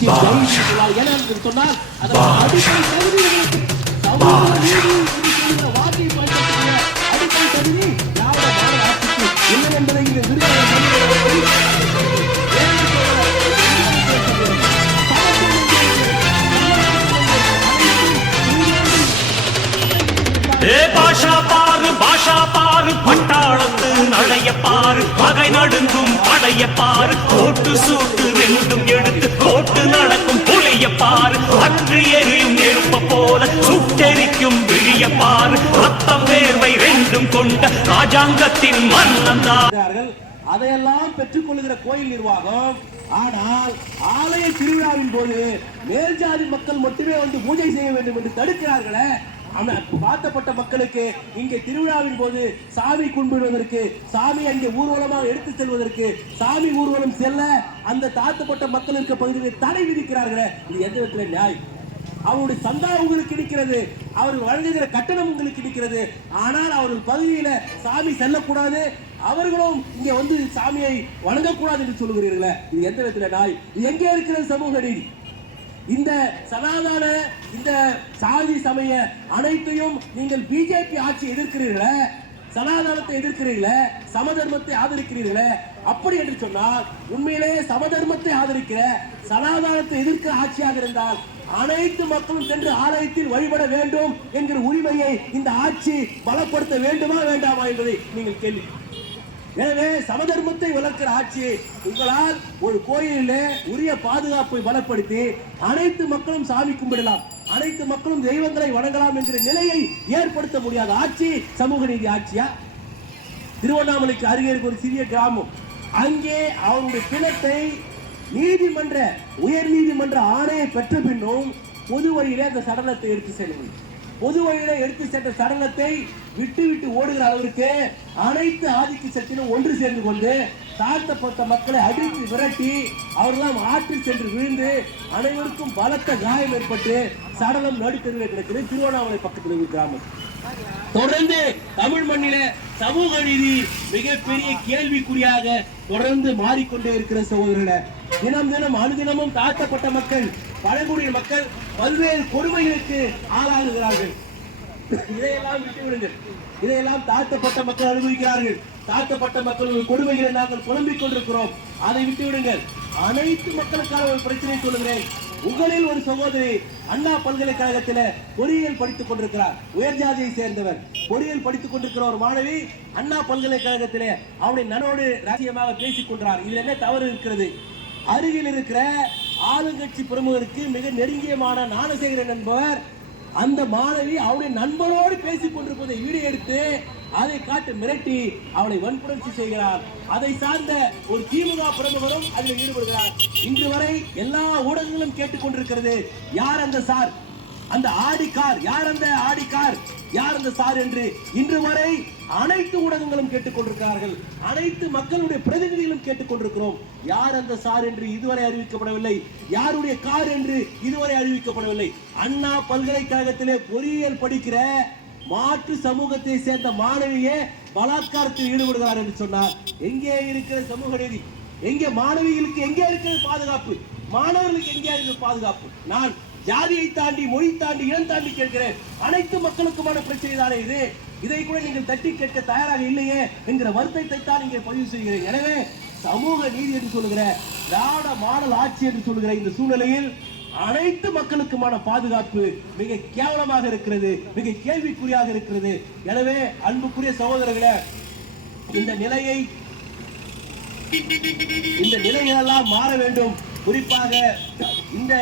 சொன்னால் அடிப்படை தகுதி சமூக நீதி வார்த்தை பயன்படுத்தக்கூடிய அடிப்படை தகுதி திராவிட மாடல் ஆட்சிக்கு இல்லை என்பதை இங்கு பட்டாளத்து நடைய பாரு பகை நடுங்கும் படைய பாரு கோட்டு சூட்டு ரெண்டும் எடுத்து கோட்டு நடக்கும் புளிய பாரு அன்று எரியும் நெருப்ப போல சுட்டெரிக்கும் விழிய பாரு ரத்தம் வேர்வை ரெண்டும் கொண்ட ராஜாங்கத்தின் மன்னன் தான். அதையெல்லாம் பெற்றுக் கொள்ளுகிற கோயில் நிர்வாகம் ஆனால் ஆலய திருவிழாவின் போது மேல்ஜாதி மக்கள் மட்டுமே வந்து பூஜை செய்ய வேண்டும் என்று தடுக்கிறார்களே. தாழ்த்தப்பட்ட மக்களுக்கு இங்கே திருவிழாவின் போது சாமி கும்பிடுவதற்கு, சாமி அங்கே ஊர்வலமாக எடுத்து செல்வதற்கு, சாமி ஊர்வலம் செல்ல அந்த தாழ்த்தப்பட்ட மக்களுக்கு பகுதியில் தடை விதிக்கிறார்களே, இது எந்த விதத்துல நியாயம்? அவருடைய சந்தா உங்களுக்கு இருக்கிறது, அவர்கள் வழங்குகிற கட்டணம் உங்களுக்கு இருக்கிறது, ஆனால் அவர்கள் பகுதியில சாமி செல்லக்கூடாது, அவர்களும் இங்க வந்து சாமியை வணங்கக்கூடாது என்று சொல்லுகிறீர்களே, இது எந்த விதத்துல நாய்? இது எங்கே இருக்கிறது சமூக நீதி? இந்த சனாதன இந்த சாதி சமய அனைத்தையும் நீங்கள் பிஜேபி ஆட்சி எதிர்க்கிறீர்களே, சனாதனத்தை எதிர்க்கிறீர்களே, சமதர்மத்தை ஆதரிக்கிறீர்களே. அப்படி என்று சொன்னால் உண்மையிலே சமதர்மத்தை ஆதரிக்கிற சனாதனத்தை எதிர்க்கிற ஆட்சியாக இருந்தால் அனைத்து மக்களும் சென்று ஆலயத்தில் வழிபட வேண்டும் என்கிற உரிமையை இந்த ஆட்சி பலப்படுத்த வேண்டுமா வேண்டாமா என்பதை நீங்கள் கேள்வி. எனவே சமதர்மத்தை வளர்க்கிற ஆட்சி உங்களால் ஒரு கோயிலே உரிய பாதுகாப்பை பலப்படுத்தி அனைத்து மக்களும் சாமி கும்பிடலாம், அனைத்து மக்களும் தெய்வங்களை வணங்கலாம் என்கிற நிலையை ஏற்படுத்த முடியாத ஆட்சி சமூக நீதி ஆட்சியா? திருவண்ணாமலைக்கு அருகே இருக்க ஒரு சிறிய கிராமம், அங்கே அவருடைய பிணத்தை நீதிமன்ற உயர் நீதிமன்ற ஆணையை பெற்ற பின்னும் பொது வழியிலே அந்த சடலத்தை எடுத்து செல்லும். பொது வழியில எடுத்து சென்ற சடலத்தை விட்டு விட்டு ஓடுகிற அளவிற்கு அனைத்து ஆதிக்க சக்தியிலும் ஒன்று சேர்ந்து கொண்டு தாழ்த்தப்பட்ட மக்களை அடித்து விரட்டி அவர்களாம் ஆற்றில் சென்று விழுந்து அனைவருக்கும் பலத்த காயம் ஏற்பட்டு சடலம் நடுத்தருவில் கிடக்கிறது திருவண்ணாமலை பக்கத்தில் ஒரு கிராமம். தொடர்ந்து தமிழ் மண்ணில சமூக நீதி மிகப்பெரிய கேள்விக்குறியாக தொடர்ந்து மாறிக்கொண்டே இருக்கிற சகோதரர்களே, தினம் தினம் அனுதினமும் தாழ்த்தப்பட்ட மக்கள், பழங்குடியின மக்கள் பல்வேறு கொடுமைகளுக்கு ஆளாகுகிறார்கள். இதையெல்லாம் விட்டுவிடுங்கள். இதையெல்லாம் தாழ்த்தப்பட்ட மக்கள் அனுபவிக்கிறார்கள். தாழ்த்தப்பட்ட மக்கள் கொடுமைகளை நாங்கள் புலம்பிக் கொண்டிருக்கிறோம், அதை விட்டுவிடுங்கள். அனைத்து மக்களுக்கான ஒரு பிரச்சனை சொல்லுகிறேன். உங்களில் ஒரு சகோதரி அண்ணா பல்கலைக்கழகத்தில் பொறியியல் படித்துக் கொண்டிருக்கிறார், உயர் ஜாதியை சேர்ந்தவர். பொறியியல் படித்துக் கொண்டிருக்கிற ஒரு மாணவி அண்ணா பல்கலைக்கழகத்திலே அவருடைய நனோடு ரகசியமாக பேசிக் கொண்டார். இதுல என்ன தவறு இருக்கிறது? அருகில் இருக்கிற ஆளுங்கட்சி பிரமுகருக்கு மிக நெருங்கியமான ஞானசேகரன் என்பவர் அந்த மாணவி அவருடைய நண்பரோடு பேசிக் கொண்டிருப்பதை வீடியோ எடுத்து அதை காட்டு மிரட்டி அவளை வன்புணர்ச்சி செய்கிறார். அதை சார்ந்த ஒரு திமுக பிரமுகரும் அதில் ஈடுபடுகிறார். இன்று வரை எல்லா ஊடகங்களும் கேட்டுக்கொண்டிருக்கிறது, யார் அந்த சார், அந்த ஆடி கார், யார் அந்த ஆடி கார், யார் அந்த சார் என்று இன்று வரை அனைத்து ஊடகங்களும் கேட்டுக்கொண்டிருக்கிறார்கள். அனைத்து மக்களுடைய பிரதிநிதிகளும் கேட்டுக்கொண்டிருக்கிறோம், யார் அந்த சார் என்று இதுவரை அறிவிக்கப்படவில்லை, யாருடைய கார் என்று இதுவரை அறிவிக்கப்படவில்லை. அண்ணா பல்கலைக்கழகத்திலே பொறியியல் படிக்கிற மாற்று சமூகத்தை சேர்ந்த மாணவியே பலாத்காரத்தில் ஈடுபடுகிறார் என்று சொன்னார். எங்கே இருக்கிற சமூக நீதி? எங்கே மாணவிகளுக்கு எங்கே இருக்கிறது பாதுகாப்பு? மாணவர்களுக்கு எங்கே இருக்கிறது பாதுகாப்பு? நான் ஜாதியை தாண்டி, மொழி தாண்டி, இனம் தாண்டி கேட்கிறேன். அனைத்து மக்களுக்குமான பிரச்சனை தானே இது. இதை கூட நீங்கள் தட்டி கேட்க தயாராக இல்லையே என்கிற வருத்தத்தை தான் இங்கே பதிவு செய்கிறேன். எனவே சமூக நீதி என்று சொல்லுகிற திராவிட மாடல் ஆட்சி என்று சொல்லுகிற இந்த சூழ்நிலையில் அனைத்து மக்களுக்குமான பாதுகாப்பு மிக கேவலமாக இருக்கிறது, மிக கேள்விக்குறியாக இருக்கிறது. எனவே அன்புக்குரிய சகோதரர்களே, இந்த நிலைகளெல்லாம் மாற வேண்டும். குறிப்பாக இந்த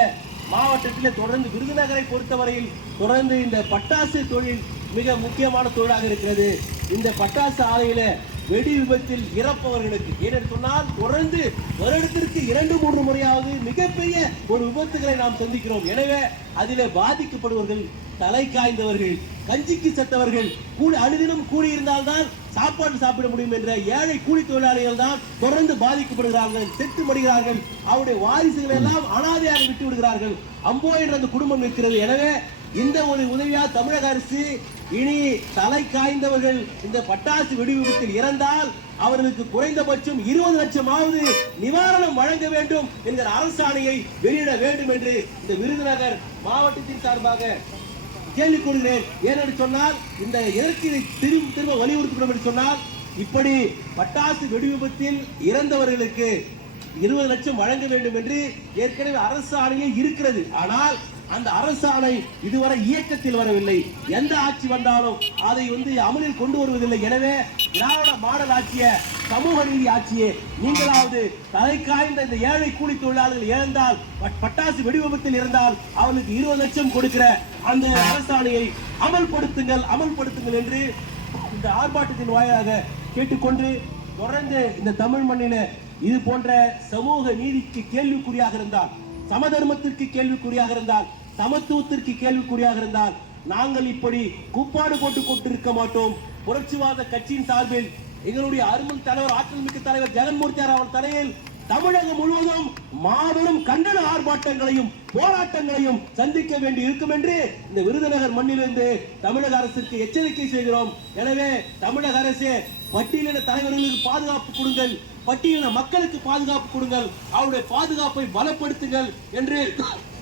மாவட்டத்தில் தொடர்ந்து விருதுநகரை பொறுத்தவரையில் தொடர்ந்து இந்த பட்டாசு தொழில் மிக முக்கியமான தொழிலாக இருக்கிறது. இந்த பட்டாசு ஆலையில வெடி விபத்தில் இறப்பவர்களுக்கு ஏனென்று சொன்னால் தொடர்ந்து வருடத்திற்கு 2-3 முறையாவது மிகப்பெரிய ஒரு விபத்துகளை நாம் சந்திக்கிறோம். எனவே அதிலே பாதிக்கப்படுவர்கள் தலை காய்ந்தவர்கள், கஞ்சிக்கு செத்தவர்கள், அனுதினம் கூடி இருந்தால்தான் சாப்பாடு சாப்பிட முடியும் என்ற ஏழை கூலி தொழிலாளிகள் தான் தொடர்ந்து பாதிக்கப்படுகிறார்கள், செத்து மடிகிறார்கள். அவருடைய வாரிசுகள் எல்லாம் அனாதையாக விட்டு விடுகிறார்கள். அம்போ என்ற அந்த குடும்பம் இருக்கிறது. எனவே இந்த ஒரு உதவியா தமிழக அரசு இனி தலை காய்ந்தவர்கள் இந்த பட்டாசு வெடி விபத்தில் இறந்தால் அவர்களுக்கு குறைந்தபட்சம் 20 லட்சமாவது நிவாரணம் வழங்க வேண்டும் என்கிற அரசாணையை வெளியிட வேண்டும் என்று இந்த விருதுநகர் மாவட்டத்தின் சார்பாக கேள்வி கொள்கிறேன். ஏனென்று சொன்னால் இந்த எதற்கு திரும்ப வலியுறுத்துகிறோம் என்று சொன்னால், இப்படி பட்டாசு வெடி விபத்தில் இறந்தவர்களுக்கு 20 லட்சம் வழங்க வேண்டும் என்று ஏற்கனவே அரசாணையில் இருக்கிறது. ஆனால் அந்த அரசாணை இதுவரை இயக்கத்தில் வரவில்லை. எந்த ஆட்சி வந்தாலும் அதை அமலில் கொண்டு வருவதில்லை. எனவே திராவிட மாடல் ஆட்சிய, சமூக நீதி ஆட்சியே, நீங்களாவது தலை காய்ந்த இந்த ஏழை கூலி தொழிலாளர்கள் இழந்தால், பட்டாசு வெடி விபத்தில் இருந்தால் அவர்களுக்கு 20 லட்சம் கொடுக்கிற அந்த அரசாணையை அமல்படுத்துங்கள் என்று இந்த ஆர்ப்பாட்டத்தின் வாயிலாக கேட்டுக்கொண்டு, தொடர்ந்து இந்த தமிழ் மண்ணில இது போன்ற சமூக நீதிக்கு கேள்விக்குறியாக இருந்தால், சமதர்மத்திற்கு கேள்விக்குறியாக இருந்தால், சமத்துவத்திற்கு கேள்விக்குறியாக இருந்தால் நாங்கள் இப்படி கூப்பாடு போட்டுக் கொண்டிருக்க மாட்டோம். புரட்சிவாத கட்சியின் சார்பில் எங்களுடைய அருமை தலைவர், ஆற்றல் மிக்க தலைவர் ஜெகன்மூர்த்தியார் அவர் தலைமையில் தமிழகம் முழுவதும் மாபெரும் கண்டன ஆர்ப்பாட்டங்களையும் போராட்டங்களையும் சந்திக்க வேண்டி இருக்கும் என்று இந்த விருதுநகர் மண்ணிலிருந்து தமிழக அரசுக்கு எச்சரிக்கை செய்கிறோம். எனவே தமிழக அரசு பட்டியலின தலைவர்களுக்கு பாதுகாப்பு கொடுங்கள், பட்டியலின மக்களுக்கு பாதுகாப்பு கொடுங்கள், அவருடைய பாதுகாப்பை பலப்படுத்துங்கள் என்று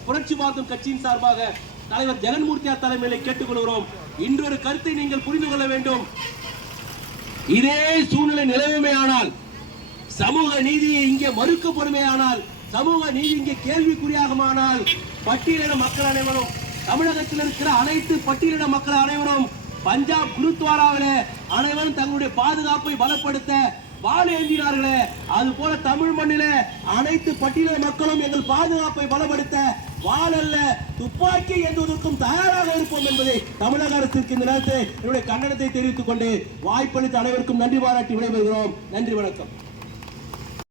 புரட்சிவாதம் கட்சியின் சார்பாக தலைவர் ஜெகன்மூர்த்தியார் தலைமையிலே கேட்டுக்கொள்கிறோம். இன்றொரு கருத்தை நீங்கள் புரிந்து கொள்ள வேண்டும். இதே சூழ்நிலை நிலவுமையானால், சமூக நீதி இங்கே மறுக்கப்படுமையானால், சமூக நீதி இங்கே கேள்விக்குறியாகுமானால், பட்டியலின மக்கள் அனைவரும், தமிழகத்தில் இருக்கிற அனைத்து பட்டியலின மக்கள் அனைவரும் பஞ்சாப் குருத்வாராவிலே அனைவரும் தங்களுடைய பாதுகாப்பை பலப்படுத்த வாழ ஏந்தினார்களே, அது போல தமிழ் மண்ணிலே அனைத்து பட்டியலின மக்களும் எங்கள் பாதுகாப்பை பலப்படுத்த வாழல்ல துப்பாக்கி ஏந்துவதற்கும் தயாராக இருப்போம் என்பதை தமிழக அரசுக்கு இந்த நேரத்தில் என்னுடைய கண்டனத்தை தெரிவித்துக் கொண்டு வாய்ப்பளித்த அனைவருக்கும் நன்றி பாராட்டி விடைபெறுகிறோம். நன்றி, வணக்கம்.